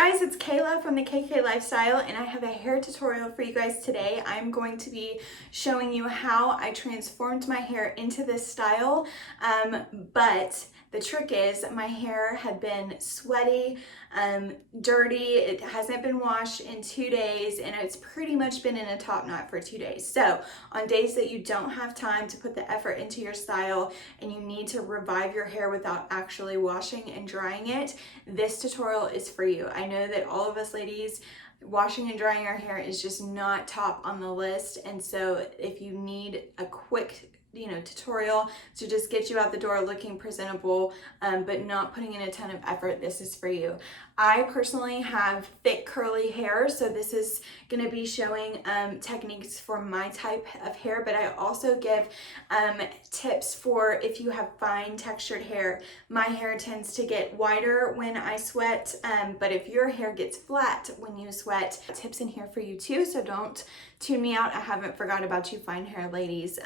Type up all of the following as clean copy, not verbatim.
guys, it's Kayla from the KK Lifestyle, and I have a hair tutorial for you guys today. I'm going to be showing you how I transformed my hair into this style, but the trick is my hair had been sweaty, dirty, it hasn't been washed in 2 days, and it's pretty much been in a top knot for 2 days. So on days that you don't have time to put the effort into your style and you need to revive your hair without actually washing and drying it, this tutorial is for you. I know that all of us ladies, washing and drying our hair is just not top on the list, and so if you need a quick tutorial to just get you out the door looking presentable, but not putting in a ton of effort, this is for you. I personally have thick curly hair, so this is going to be showing techniques for my type of hair, but I also give tips for if you have fine textured hair. My hair tends to get whiter when I sweat, but if your hair gets flat when you sweat, tips in here for you too, so don't tune me out. I haven't forgot about you fine hair ladies.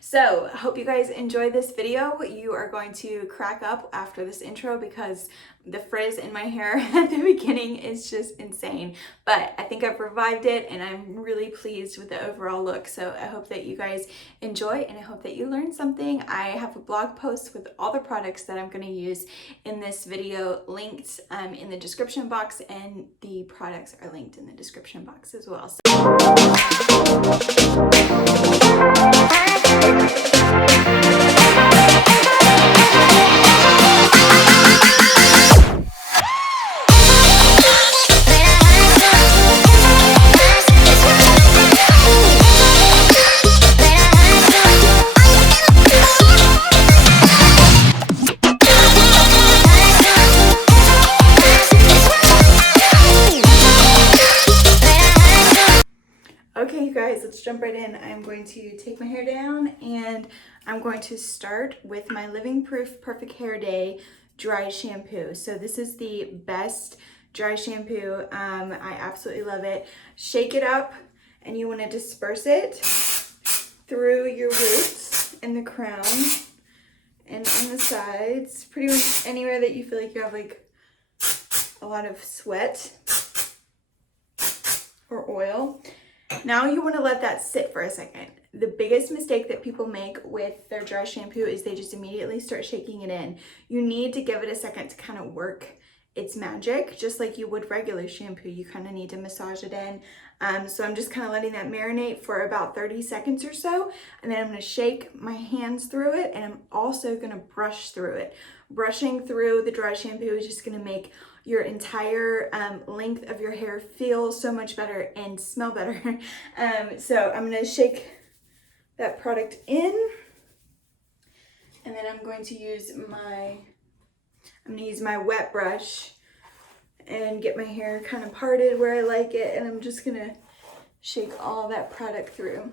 So I hope you guys enjoy this video. You are going to crack up after this intro because the frizz in my hair at the beginning is just insane, but I think I've revived it and I'm really pleased with the overall look. So I hope that you guys enjoy and I hope that you learn something. I have a blog post with all the products that I'm going to use in this video linked in the description box, and the products are linked in the description box as well. Okay, you guys, let's jump right in. I'm going to take my hair down and I'm going to start with my Living Proof Perfect Hair Day dry shampoo. So this is the best dry shampoo. I absolutely love it. Shake it up and you want to disperse it through your roots and the crown and on the sides, pretty much anywhere that you feel like you have like a lot of sweat or oil. Now you want to let that sit for a second. The biggest mistake that people make with their dry shampoo is they just immediately start shaking it in. You need to give it a second to kind of work its magic, just like you would regular shampoo. You kind of need to massage it in. So I'm just kind of letting that marinate for about 30 seconds or so, and then I'm going to shake my hands through it, and I'm also going to brush through it. Brushing through the dry shampoo is just going to make your entire length of your hair feel so much better and smell better. So I'm going to shake that product in, and then I'm going to use my wet brush and get my hair kind of parted where I like it, and I'm just going to shake all that product through.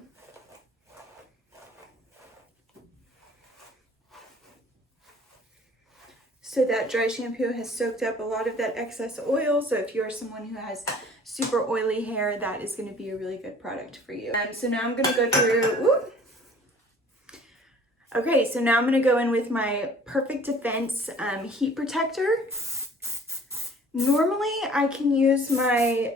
So that dry shampoo has soaked up a lot of that excess oil. So if you're someone who has super oily hair, that is going to be a really good product for you. So now I'm going to go through, okay, so now I'm going to go in with my Perfect Defense heat protector. Normally I can use my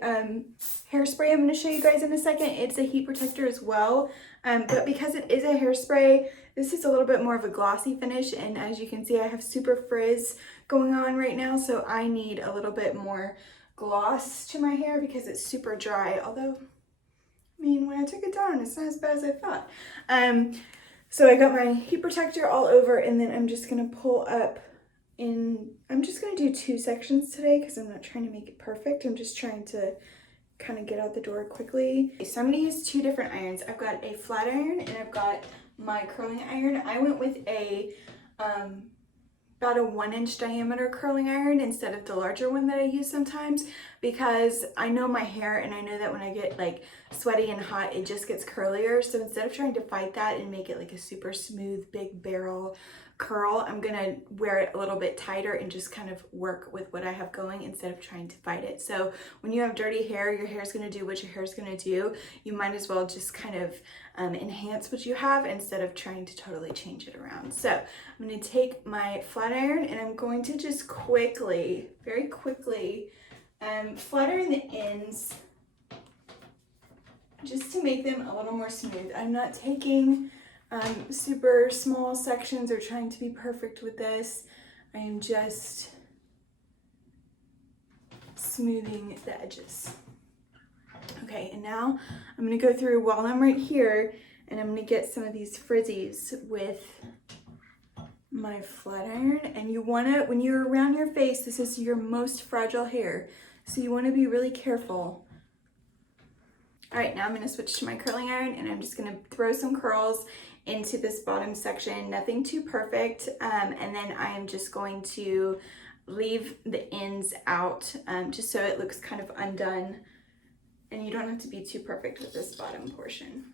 hairspray. I'm going to show you guys in a second. It's a heat protector as well, but because it is a hairspray, this is a little bit more of a glossy finish, and as you can see, I have super frizz going on right now, so I need a little bit more gloss to my hair because it's super dry, although, I mean, when I took it down, it's not as bad as I thought. So I got my heat protector all over, and then I'm just going to pull up I'm just going to do 2 sections today because I'm not trying to make it perfect. I'm just trying to kind of get out the door quickly. So I'm going to use 2 different irons. I've got a flat iron and I've got my curling iron. I went with a about a 1-inch diameter curling iron instead of the larger one that I use sometimes, because I know my hair and I know that when I get like sweaty and hot, it just gets curlier. So instead of trying to fight that and make it like a super smooth big barrel curl, I'm gonna wear it a little bit tighter and just kind of work with what I have going instead of trying to fight it. So when you have dirty hair, your hair's gonna do what your hair's gonna do. You might as well just kind of enhance what you have instead of trying to totally change it around. So I'm gonna take my flat iron and I'm going to just quickly, very quickly, flutter the ends just to make them a little more smooth. I'm not taking super small sections or trying to be perfect with this. I am just smoothing the edges. Okay, and now I'm gonna go through while I'm right here, and I'm gonna get some of these frizzies with my flat iron. And you wanna, when you're around your face, this is your most fragile hair, so you wanna be really careful. All right, now I'm gonna switch to my curling iron, and I'm just gonna throw some curls into this bottom section, nothing too perfect, and then I am just going to leave the ends out just so it looks kind of undone, and you don't have to be too perfect with this bottom portion.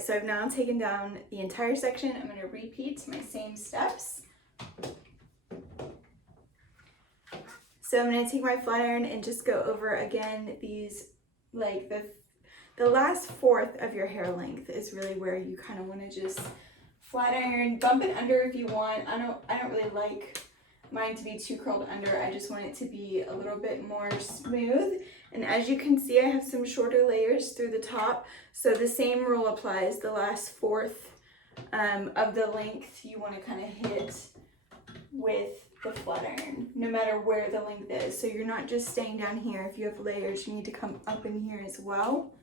So I've now taken down the entire section. I'm going to repeat my same steps. So I'm going to take my flat iron and just go over again these, like the last fourth of your hair length is really where you kind of want to just flat iron, bump it under if you want. I don't really like mine to be too curled under. I just want it to be a little bit more smooth. And as you can see, I have some shorter layers through the top. So the same rule applies. The last fourth of the length you want to kind of hit with the flat iron, no matter where the length is. So you're not just staying down here. If you have layers, you need to come up in here as well.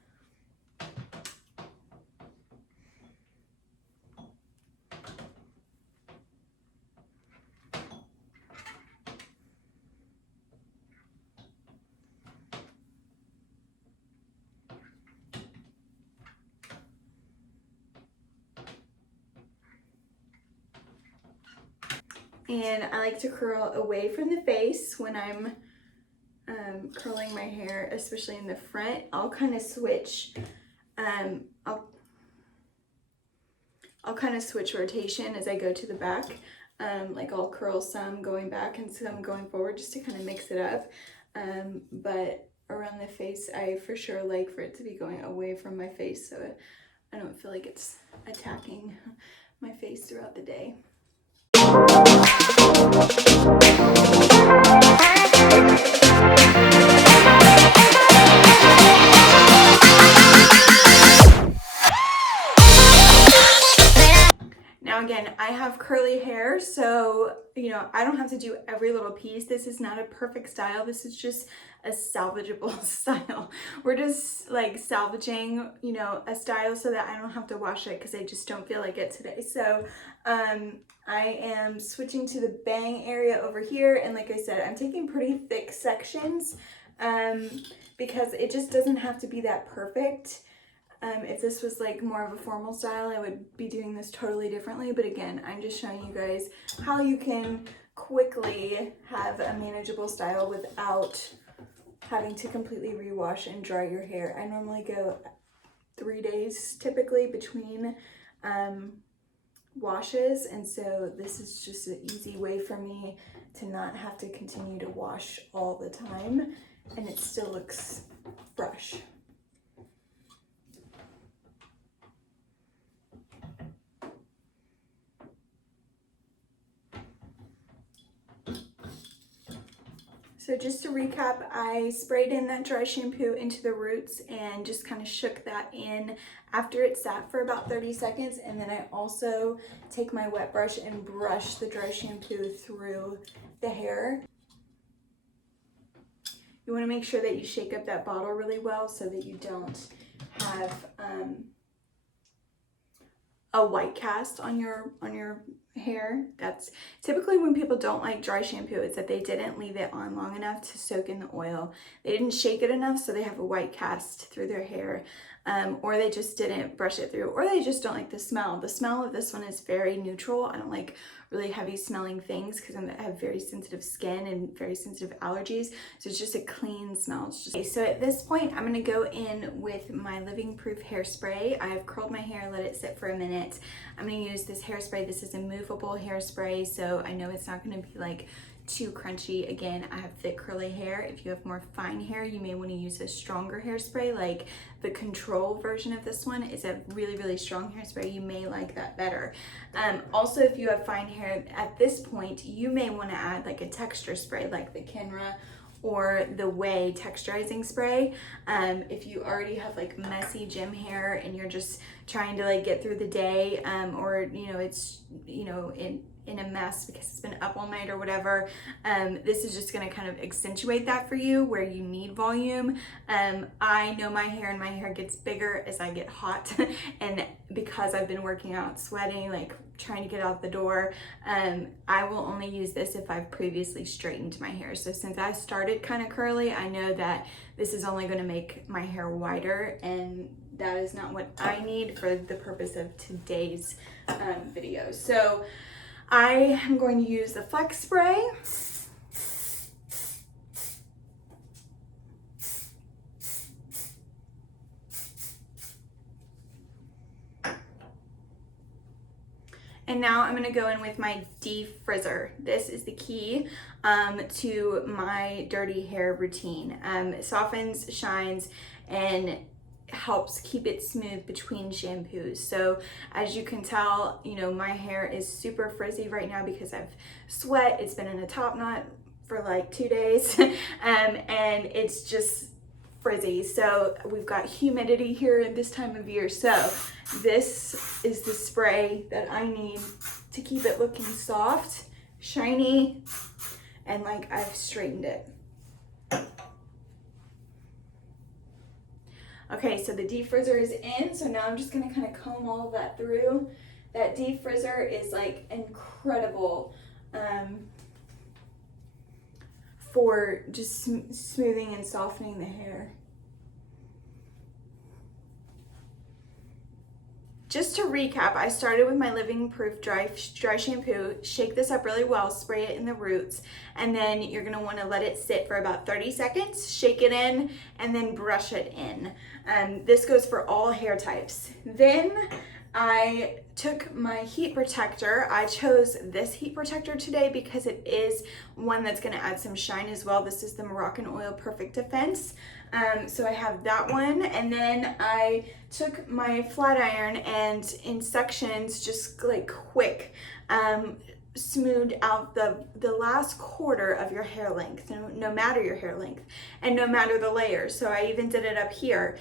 And I like to curl away from the face when I'm curling my hair, especially in the front. I'll kind of switch, I'll kind of switch rotation as I go to the back. Like I'll curl some going back and some going forward just to kind of mix it up. But around the face, I for sure like for it to be going away from my face so I don't feel like it's attacking my face throughout the day. Now again, I have curly hair, so I don't have to do every little piece. This is not a perfect style. This is just a salvageable style. We're just like salvaging, a style so that I don't have to wash it because I just don't feel like it today. So I am switching to the bang area over here, and like I said, I'm taking pretty thick sections because it just doesn't have to be that perfect. If this was like more of a formal style, I would be doing this totally differently. But again, I'm just showing you guys how you can quickly have a manageable style without having to completely rewash and dry your hair. I normally go 3 days typically between washes, and so this is just an easy way for me to not have to continue to wash all the time, and it still looks fresh. So just to recap, I sprayed in that dry shampoo into the roots and just kind of shook that in after it sat for about 30 seconds. And then I also take my wet brush and brush the dry shampoo through the hair. You want to make sure that you shake up that bottle really well so that you don't have a white cast on your hair, that's typically when people don't like dry shampoo, it's that they didn't leave it on long enough to soak in the oil. They didn't shake it enough, so they have a white cast through their hair, or they just didn't brush it through, or they just don't like the smell. The smell of this one is very neutral. I don't like really heavy smelling things because I have very sensitive skin and very sensitive allergies, so it's just a clean smell. It's just... Okay, so at this point I'm going to go in with my Living Proof hairspray. I've curled my hair, let it sit for a minute. I'm going to use this hairspray. This is a movable hairspray, so I know it's not going to be like too crunchy. Again, I have thick curly hair. If you have more fine hair, you may want to use a stronger hairspray. Like the control version of this one is a really strong hairspray. You may like that better. Also, if you have fine hair at this point, you may want to add like a texture spray like the Kenra or the Way texturizing spray. If you already have like messy gym hair and you're just trying to like get through the day, or it's in a mess because it's been up all night or whatever, this is just going to kind of accentuate that for you where you need volume. I know my hair, and my hair gets bigger as I get hot and because I've been working out, sweating, like trying to get out the door, I will only use this if I've previously straightened my hair. So since I started kind of curly, I know that this is only going to make my hair wider, and that is not what I need for the purpose of today's video. So I am going to use the Flex Spray. And now I'm gonna go in with my defrizzer. This is the key to my dirty hair routine. It softens, shines, and helps keep it smooth between shampoos. So as you can tell, my hair is super frizzy right now because I've sweat. It's been in a top knot for like 2 days and it's just frizzy. So we've got humidity here at this time of year. So this is the spray that I need to keep it looking soft, shiny, and like I've straightened it. Okay, so the defrizzer is in, so now I'm just gonna kind of comb all of that through. That defrizzer is like incredible for just smoothing and softening the hair. Just to recap, I started with my Living Proof dry shampoo. Shake this up really well, spray it in the roots, and then you're gonna wanna let it sit for about 30 seconds, shake it in, and then brush it in. This goes for all hair types. Then I took my heat protector. I chose this heat protector today because it is one that's gonna add some shine as well. This is the Moroccan Oil Perfect Defense. So I have that one, and then I took my flat iron and in sections, just like quick, smoothed out the last quarter of your hair length, no matter your hair length and no matter the layers. So I even did it up here.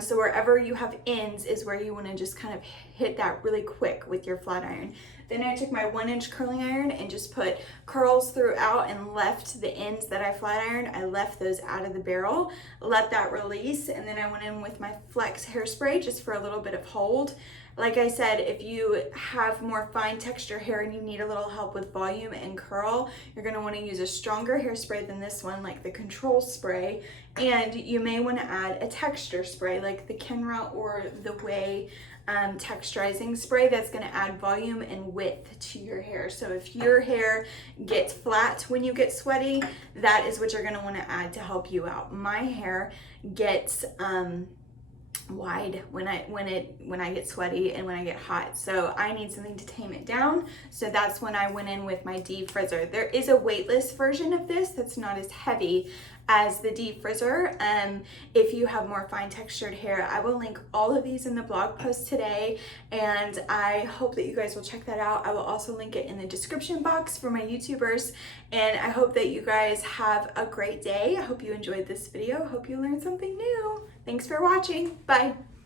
So wherever you have ends is where you want to just kind of hit that really quick with your flat iron. Then I took my 1-inch curling iron and just put curls throughout and left the ends that I flat ironed. I left those out of the barrel, let that release, and then I went in with my Flex hairspray just for a little bit of hold. Like I said, if you have more fine texture hair and you need a little help with volume and curl, you're gonna wanna use a stronger hairspray than this one, like the Control Spray. And you may wanna add a texture spray, like the Kenra or the Way texturizing spray that's gonna add volume and width to your hair. So if your hair gets flat when you get sweaty, that is what you're gonna wanna add to help you out. My hair gets wide when I get sweaty and when I get hot, so I need something to tame it down. So that's when I went in with my defrizzer. There is a weightless version of this that's not as heavy as the defrizzer. If you have more fine textured hair, I will link all of these in the blog post today, and I hope that you guys will check that out. I will also link it in the description box for my YouTubers, and I hope that you guys have a great day. I hope you enjoyed this video. I hope you learned something new. Thanks for watching. Bye.